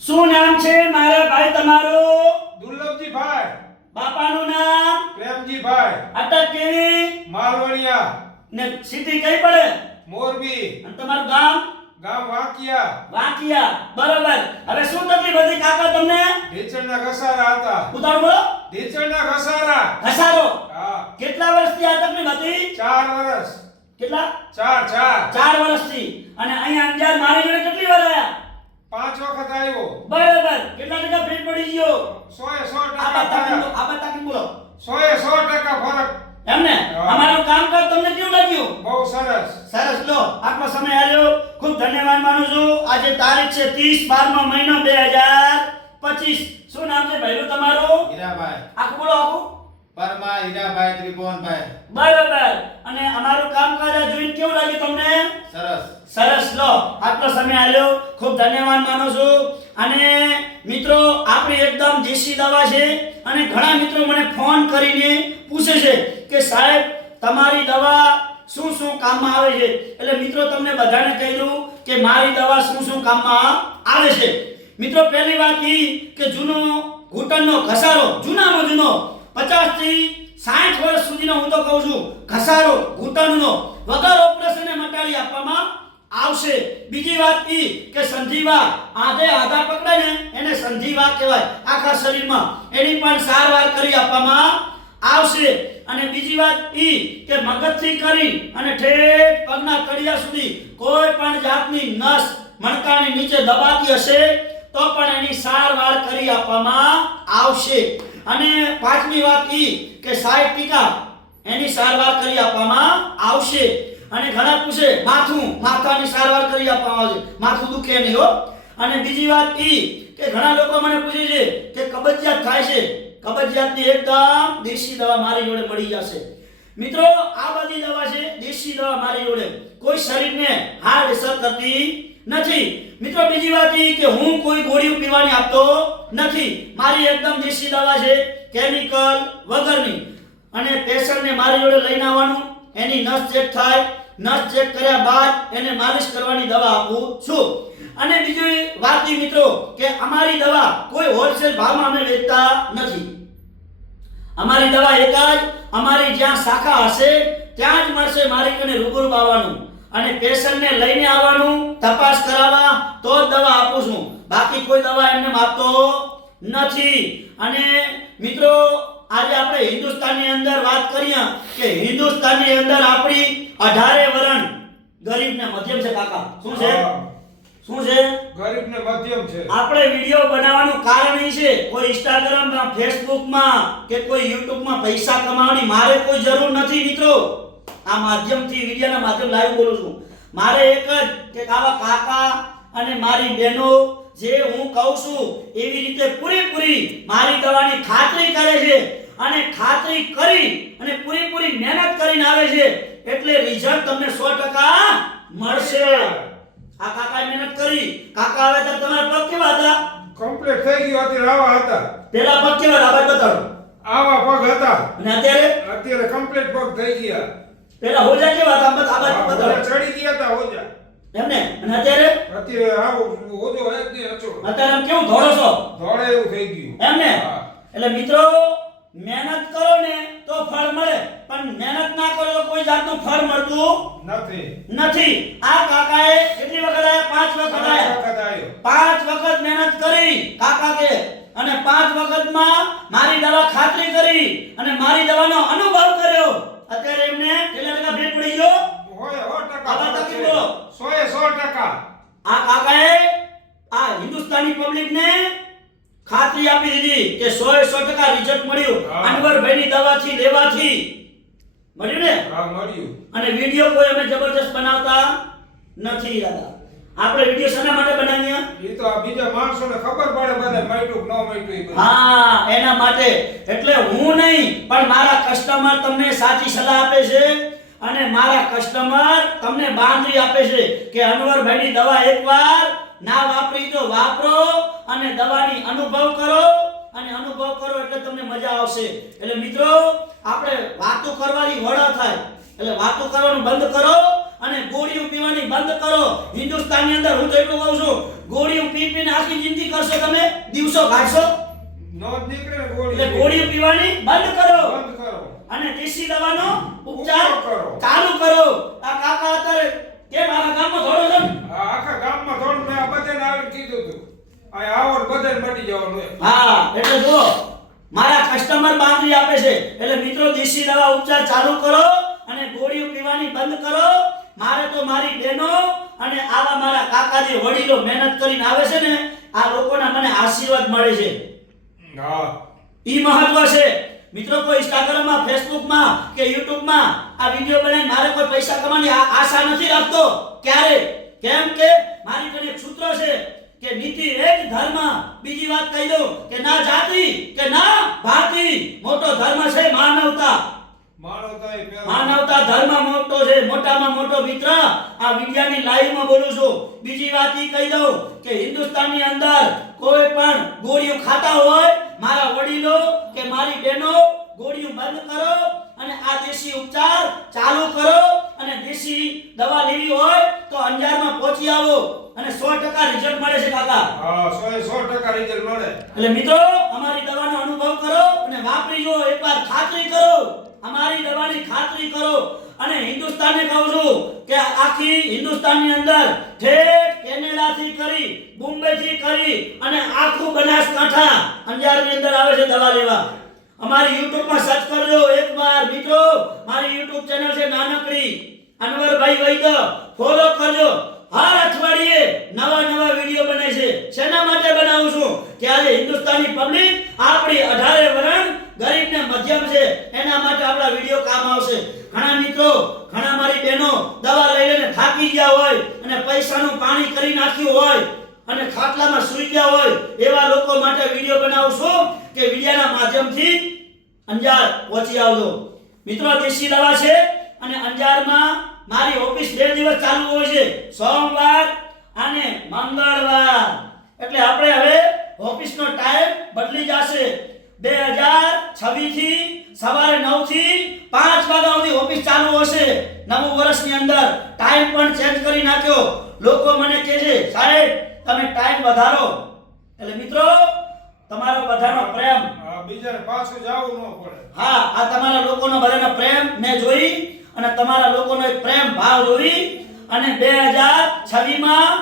શું નામ છે મારા ભાઈ તમારું? દુર્લભજીભાઈ. બાપાનું નામ? પ્રેમજીભાઈ. અટક કેવી? માલવણિયા. ને સિટી કઈ પડે? મોરબી. અને તમારું ગામ? ગામ વાંકિયા. વાંકિયા. બરોબર. હવે શું તકલીફ હતી કાકા તમને? ઢીચણના ઘસારા હતા. ઉતાર બોલો. ઢીચણના ઘસારા. ઘસારો. હા. કેટલા વર્ષથી આ તકલીફ હતી? 4 વર્ષ. કેટલા? 4 4 વર્ષથી. અને અહીંયા અંજાર મારી જોડે કેટલી વાર આયા? 5 વખત આવ્યો. બરોબર. કેટલા ટકા ફેર પડી ગયો? 100% આ તાકી બોલો. 100% ફરક. એમને હા. અમારું કામકાજ તમને કેવું લાગ્યું? બહુ સરસ. સરસ. લો આટલો સમય આલ્યો, ખૂબ ધન્યવાદ માનું છું. આજે તારીખ છે 30/12 નો મહિનો 2025. શું નામ છે ભાઈનું તમારું? હીરાભાઈ. આખું બોલો આખું. પરમા હીરાભાઈ ત્રિભુવનભાઈ. બરોબર. અને અમારું કામકાજ આ જોઈને કેવું લાગ્યું તમને? સરસ. સરસ. લો આટલો સમય આલ્યો, ખૂબ ધન્યવાદ માનું છું. અને મિત્રો આપણી એકદમ દેશી દવા છે. અને ઘણા મિત્રો મને ફોન કરીને પૂછે છે કે સાહેબ તમારી દવા શું શું કામમાં આવે છે. એટલે મિત્રો તમને બધાને કહી દઉં કે મારી દવા શું શું કામમાં આવે છે. મિત્રો પહેલી વાત એ કે જૂનો ઘૂંટણનો ઘસારો, જૂનામાં જૂનો 50 થી 60 વર્ષ સુધીનો હું તો કહું છું ઘસારો ઘૂંટણનો વગર ઓપરેશને મટાડી આપવામાં આવશે. બીજી વાત એ કે સંધિવા, આધા પકડાય ને એને સંધિવા કહેવાય. આખા શરીરમાં એની પણ સારવાર કરી આપવામાં આવશે. અને બીજી વાત એ કે મગજથી કરી અને ઠેઠ પગના તળિયા સુધી કોઈ પણ જાતની નસ મણકાની નીચે દબાતી હશે તો પણ એની સારવાર કરી આપવામાં આવશે. અને પાંચમી વાત એ કે 60% એની સારવાર કરી આપવામાં આવશે. અને ઘણા પૂછે માથાની સારવાર કરી આપવામાં આવશે, માથું દુખે નહીં હો. અને બીજી વાત એ કે ઘણા લોકો મને પૂછે છે કે કબજિયાત થાય છે, કબજિયાતની એકદમ દેશી દવા મારી જોડે મળી જશે. મિત્રો આ બધી દવા છે દેશી દવા મારી જોડે, કોઈ શરીરને હાર્ડ અસર કરતી નથી. મિત્રો બીજી વાત એ કે હું કોઈ ગોળીઓ પીવાની આપતો નથી. મારી એકદમ દેશી દવા છે, કેમિકલ વગરની. અને પેશન્ટને મારી જોડે લઈને આવવાનું, એની નસ ચેક થાય, નસ ચેક કર્યા બાદ એને માલિશ કરવાની દવા આપું છું. અને બીજી વાત એ મિત્રો કે અમારી દવા કોઈ હોલસેલ ભાવમાં અમે વેચતા નથી. અમારી દવા એક જ અમારી જ્યાં શાખા હશે ત્યાં જ મળશે. મારી કને રૂબરૂ આવવાનું અને પેશન્ટને લઈને આવવાનું, તપાસ કરાવવા તો જ દવા આપું છું. બાકી કોઈ દવા એમને આપતો નથી. અને મિત્રો આજે આપણે હિન્દુસ્તાનની અંદર વાત કરીએ કે હિન્દુસ્તાનની અંદર આપણી 18 વરણ ગરીબ ને મધ્યમ છે કાકા. શું છે? શું છે? ગરીબ ને મધ્યમ છે. આપણે વિડિયો બનાવવાનું કારણ એ છે કોઈ ઇન્સ્ટાગ્રામમાં, ફેસબુકમાં કે કોઈ યુટ્યુબમાં પૈસા કમાવાની મારે કોઈ જરૂર નથી મિત્રો. આ માધ્યમથી વિડિયોના માધ્યમ લાઈવ બોલું છું. મારે એક જ કે આવા કાકા અને મારી બહેનો જે હું કહું છું એવી રીતે પૂરેપૂરી મારી દવાની ખાતરી કરે છે અને ખાતરી કરી અને પૂરેપૂરી મહેનત કરીને આવે છે એટલે રિઝલ્ટ તમને 100% મળશે. આ કાકાએ મહેનત કરી. કાકા આવે તો તમારા પગ કેવા હતા? કમ્પ્લીટ થઈ ગયું. અત્યારે આવા હતા. પેલા પગ કેવા હતા? આબાદ બતાડો. આવા પગ હતા. અને અત્યારે કમ્પ્લીટ પગ થઈ ગયા. પેલા હોજા કેવા હતા? આબાદ બતાડો. ચડી ગયા હતા હોજા. એમને. અને અત્યારે આવો હોજો એક ને અચો. અત્યારે આમ કેવું ધોળો છો? ધોળે એવું થઈ ગયું. એમને. હા. એટલે મિત્રો મહેનત કરો ને તો ફળ મળે, પણ મહેનત ના કરો તો કોઈ જાતનું ફળ મળતું નથી. આ કાકાએ કેટલી વખત આયા? 5 વખત આયા. 5 વખત મહેનત કરી કાકા કે અને 5 વખતમાં મારી દવા ખાતરી કરી અને મારી દવાનો અનુભવ કર્યો. અત્યારે એમને કેટલા ટકા ફેર પડી ગયો? હોય 100%. આવા તકી બોલો. 100%. આ કાકાએ આ હિન્દુસ્તાની પબ્લિકને ખાતરી આપી દીધી કે 100% રિઝલ્ટ મળ્યું. હા. અનવરભાઈની દવાથી લેવાથી મળ્યું ને. હા મળ્યું. અને વિડિયો કોઈ અમે જબરદસ્ત બનાવતા નથી દાદા. આપણે વિડિયો શેના માટે બનાવીએ? એ તો આ બીજા માણસોને ખબર પડે બધા માઈટું ન માઈટું એ બધું. હા એના માટે. એટલે હું નહીં પણ મારા કસ્ટમર તમને સાચી સલાહ આપે છે અને મારા કસ્ટમર તમને બાંધરી આપે છે કે અનવરભાઈની દવા એકવાર ના વાપરી તો વાપરો અને દવાની અનુભવ કરો અને અનુભવ કરો એટલે તમને મજા આવશે. એટલે મિત્રો આપણે વાતો કરવાની વડા થાય એટલે વાતો કરવાનું બંધ કરો અને ગોળીઓ પીવાની બંધ કરો. હિન્દુસ્તાનની અંદર હું તો એટલું કહું છું, ગોળીઓ પી પીને આખી જિંદગી કરશો તમે, દિવસો કાઢશો. નો જ નીકળે ને એટલે ગોળી. ગોળીઓ પીવાની બંધ કરો બંધ કરો. અને દેશી દવાનો ઉપચાર ઉપયોગ કરો. ચાલુ કરો. આ કાકા અત્યારે કેમ આખા ગામમાં દોડો છો ને? આ આખા ગામમાં થોડું મેં આ બધાને આવીને કીધું હતું. આ આવો ને બધાને મટી જવાનું હોય. હા, એટલે જુઓ, મારા કસ્ટમર બાંધરી આપે છે. એટલે મિત્રો, દેશી દવા ઉપચાર ચાલુ કરો અને ગોળીઓ પીવાની બંધ કરો. મારે તો મારી બહેનો અને આવા મારા કાકા જે વડીલો મહેનત કરીને આવે છે ને, આ લોકોના મને આશીર્વાદ મળે છે. હા. ઈ મહત્વ છે. મિત્રો, કોઈ ઇન્સ્ટાગ્રામમાં, ફેસબુકમાં કે યુટ્યુબમાં આ વિડિયો બનાવીને મારે કોઈ પૈસા કમાવાની આશા નથી રાખતો ક્યારે. કેમ કે મારી પાસે એક સૂત્ર છે કે નીતિ એ જ ધર્મ. બીજી વાત કહી દઉં કે ના જાતિ કે ના ભાતિ, મોટો ધર્મ છે માનવતા. માનવતા એ પહેલો. માનવતા ધર્મ મોટો છે, મોટામાં મોટો મિત્ર. આ વિદ્યાની લાઈવમાં બોલું છું. બીજી વાત ઈ કહી દઉં કે હિન્દુસ્તાનની અંદર કોઈ પણ ગોળીઓ ખાતા હોય, મારા વડીલો કે મારી બહેનો, ગોળીઓ બંધ કરો અને આ દેશી ઉપચાર ચાલુ કરો. અને દેશી દવા લેવી હોય તો અંજારમાં પહોંચી આવો અને 100% રિઝલ્ટ મળે છે કાકા. હા, 100% રિઝલ્ટ મળે. એટલે મિત્રો, અમારી દવાનો અનુભવ કરો અને વાપરી જો. એકવાર ખાતરી કરો, અમારી દવાની ખાતરી કરો. અને હિન્દુસ્તાનને કહું છું કે આખી હિન્દુસ્તાનની અંદર ઠેઠ કેનેડાથી કરી, મુંબઈથી કરી અને આખું બનાસકાંઠા અંજારની અંદર આવે છે દવા લેવા. અમારી YouTube માં સર્ચ કરજો એકવાર મિત્રો. મારી YouTube ચેનલ છે નાનકડી અનવરભાઈ વૈદ્ય, ફોલો કરજો. હર અઠવાડિયે નવા નવા વિડિયો બને છે. શેના માટે બનાવું છું કે આજે હિન્દુસ્તાની પબ્લિક આપણી 18 વરણ ગરીબ ને મધ્યમ છે, એના માટે આપણા વિડિયો કામ આવશે. ઘણા મિત્રો, ઘણા મારી બહેનો દવા લઈ લઈને થાકી ગયા હોય અને પૈસાનું પાણી કરી નાખ્યું હોય અને ખાટલામાં સૂઈ ગયા હોય, એવા લોકો માટે વિડિયો બનાવું છું કે વિડિયાના માધ્યમથી અંજાર પહોંચી આવજો. મિત્રો, દેશી દવા છે અને અંજારમાં મારી ઓફિસ 2 દિવસ ચાલુ હોય છે, સોમવાર અને મંગળવાર. એટલે આપણે હવે ઓફિસનો ટાઈમ બદલી જશે. 2026 થી સવારે 9 થી 5 વાગ્યા સુધી ઓફિસ ચાલુ હશે. નવું વર્ષની અંદર ટાઈમ પણ ચેન્જ કરી નાખ્યો. લોકો મને કહે છે, સાહેબ તમે ટાઈમ વધારો. એટલે મિત્રો, તમારો બધાનો પ્રેમ, હા, બીજાને પાછું જાવું ન પડે. હા, આ તમારા લોકોનો બધાનો પ્રેમ મેં જોઈ અને તમારા લોકોનો એક પ્રેમ ભાવ જોઈ અને 2026 માં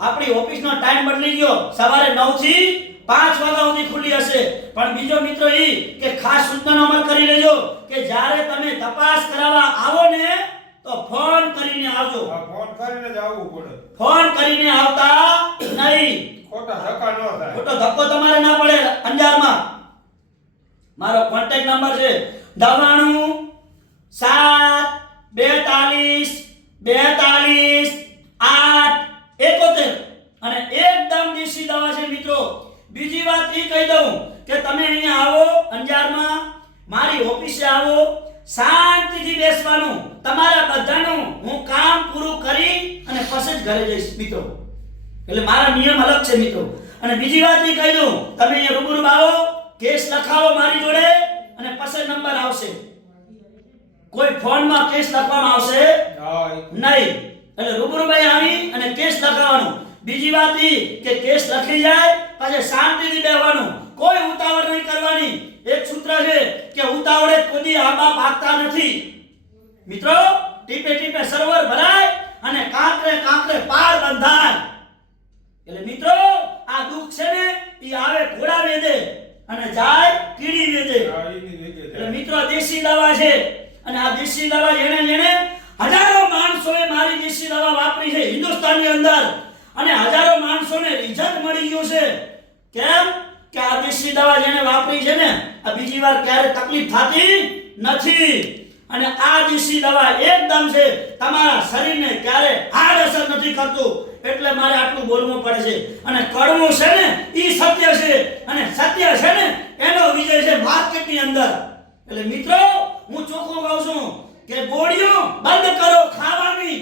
આપણી ઓફિસનો ટાઈમ બદલી ગયો. સવારે 9 થી 5 વાગ્યા સુધી ખુલ્લી હશે. પણ બીજો મિત્રો ઈ કે ખાસ સૂચનાનો અમલ કરી લેજો કે જ્યારે તમે તપાસ કરાવવા આવો ને તો ફોન કરીને આવજો. હા, ફોન કરીને જ આવવું પડે. ફોન કરીને આવતા નહીં. ખોટા ધક્કા ન થાય. ખોટો ધક્કો તમારે ના પડે. અંજારમાં મારો કોન્ટેક્ટ નંબર છે 99 7 42 42 8 71 અને એકદમ દેશી દવા છે મિત્રો. બીજી વાત એ કહી દઉં કે તમે અહીંયા આવો અંજારમાં, મારી ઓફિસે આવો, શાંતિથી બેસવાનું. તમારા બધાનું હું કામ પૂરું કરી અને પછી જ ઘરે જઈશ મિત્રો. એટલે મારા નિયમ અલગ છે મિત્રો. અને બીજી વાત એ કહી દઉં, તમે અહીંયા રૂબરૂ આવો, કેસ લખાવો મારી જોડે અને પછી નંબર આવશે. કોઈ ફોનમાં કેસ લખવામાં આવશે હા, નહીં. એટલે રૂબરૂભાઈ આવી અને કેસ લખાવવાનો. બીજી વાત ઈ કે કેસ લખી જાય પછી શાંતિથી બેહવાનું, કોઈ ઉતાવળ નહીં કરવાની. એક સૂત્ર છે કે ઉતાવળે કોઈ આંબા પાકતા નથી. મિત્રો, ટીપે ટીપે સરોવર ભરાય અને કાંકરે કાંકરે પાર બંધાય. એટલે મિત્રો, આ દુઃખ છે ને ઈ આવે ઘોડા વેદે અને જાય કીડી વેદે. હા, એની જગ્યાએ એટલે મિત્રો, દેશી દવા છે અને આ દેશી દવા જેણે હજારો માણસોએ મારી દેશી દવા વાપરી છે હિન્દુસ્તાનની અંદર અને હજારો માણસોને રિઝલ્ટ મળી ગયું છે. કેમ કે આ દેશી દવા જેણે વાપરી છે ને, આ બીજી વાર ક્યારે તકલીફ થતી નથી. અને આ દેશી દવા એકદમ છે, તમારા શરીરને ક્યારે આડ અસર નથી કરતું. એટલે મારે આટલું બોલવું પડે છે. અને કડવું છે ને ઈ સત્ય છે અને સત્ય છે ને એનો વિજય છે માર્કેટની અંદર. એટલે મિત્રો, હું ચોખ્ખું કહું છું કે ગોળીઓ બંધ કરો ખાવાની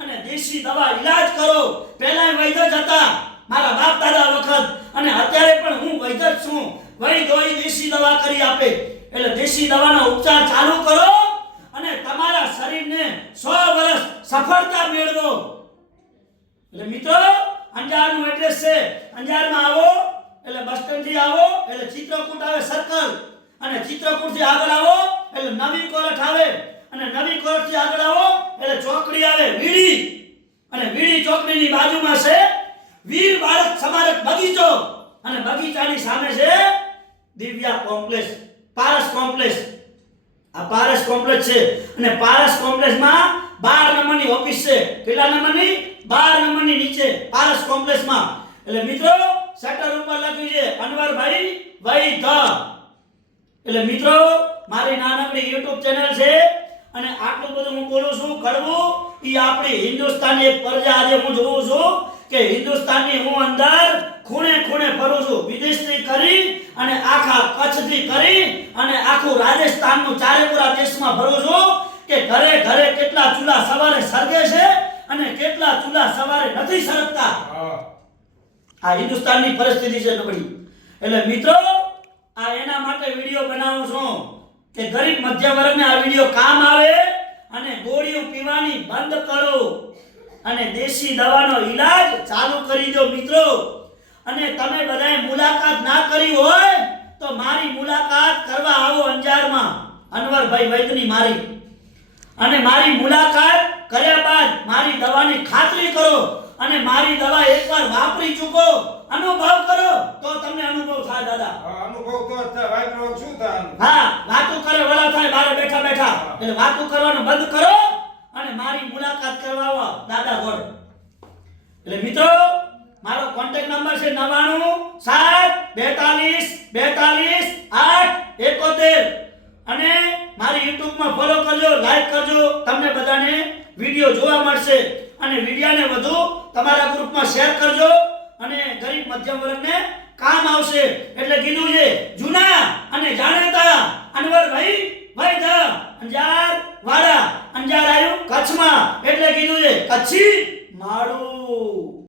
અને દેશી દવા ઈલાજ કરો. પહેલા વૈદ્ય જ હતા મારા બાપ દાદા વખત અને અત્યારે પણ હું વૈદ્ય જ છું. વૈદ્યોએ દેશી દવા કરી આપે. એટલે દેશી દવાનો ઉપચાર ચાલુ કરો અને તમારા શરીરને 100 વર્ષ સફળતા મેળવો. એટલે મિત્રો અંજારનું એડ્રેસ છે. અંજારમાં આવો એટલે બસ સ્ટેન્ડ થી આવો એટલે ચિત્રકૂટ આવે સર્કલ, અને ચિત્રકૂટ થી આગળ આવો એટલે નવી કોરઠ આવે, અને નવી કોરઠ થી આગળ આવો એટલે ચોકડી આવે વીડી, અને વીડી ચોકડીની બાજુમાં છે વીર બાળક સ્મારક બગીચો, અને બગીચાની સામે છે દિવ્યા કોમ્પ્લેક્સ, પારસ કોમ્પ્લેક્સ. આ પારસ કોમ્પ્લેક્સ છે, અને પારસ કોમ્પ્લેક્સમાં 12 નંબરની ઓફિસ છે. કેટલા નંબરની? 12 નંબરની નીચે પારસ કોમ્પ્લેક્સમાં. એટલે મિત્રો શટર ઉપર લખ્યું છે અનવરભાઈ વૈદ. એટલે મિત્રો મારી નાનકડી YouTube ચેનલ છે, અને આટલું બધું હું બોલું છું કડવું, ઈ આપણી હિન્દુસ્તાનની એક પ્રજા. આજે હું જોઉં છું કે હિન્દુસ્તાનની હું અંદર ખૂણે ખૂણે ફરું છું, વિદેશથી કરી અને આખા કચ્છથી કરી અને આખું રાજસ્થાનનું ચારેપુરા દેશમાં ફરું છું કે ઘરે ઘરે કેટલા ચૂલા સવારે સળગે છે અને કેટલા ચૂલા સવારે નથી સળગતા. હા. આ હિન્દુસ્તાનની પરિસ્થિતિ છે નબળી. એટલે મિત્રો આ એના માટે વિડિયો બનાવું છું કે ગરીબ મધ્યમ વર્ગને આ વિડિયો કામ આવે, અને ગોળીઓ પીવાની બંધ કરો અને દેશી દવાનો ઈલાજ ચાલુ કરી દો મિત્રો. અને તમે બધાએ મુલાકાત ના કરી હોય તો મારી મુલાકાત કરવા આવો અંજારમાં, અનવરભાઈ વૈદની મારી. અને મારી મુલાકાત કર્યા બાદ મારી દવાની ખાતરી કરો, અને મારી દવા એકવાર વાપરી ચૂકો, અનુભવ કરો તો તમને અનુભવ થાય દાદા. હા, અનુભવ તો જ થાય. વાઈટ રોગ શું થાય? હા, વાતું કરે વળા થાય બારે બેઠા બેઠા. એટલે વાતું કરવાનું બંધ કરો અને મારી મુલાકાત કરવા આવો દાદા ગોળ. એટલે મિત્રો મારો કોન્ટેક્ટ નંબર છે 9972422871, અને મારી YouTube માં ફોલો કરજો, લાઈક કરજો. તમને બધાને વિડિયો જોવા મળશે, અને વિડિયાને વધુ તમારા ગ્રુપમાં શેર કરજો, અને ગરીબ મધ્યમ વર્ગને કામ આવશે. એટલે કીધું છે જૂના અને જાણીતા અનવરભાઈ વૈદ અંજાર વાળા. અંજાર આવ્યું કચ્છમાં, એટલે કીધું છે કચ્છી માળું.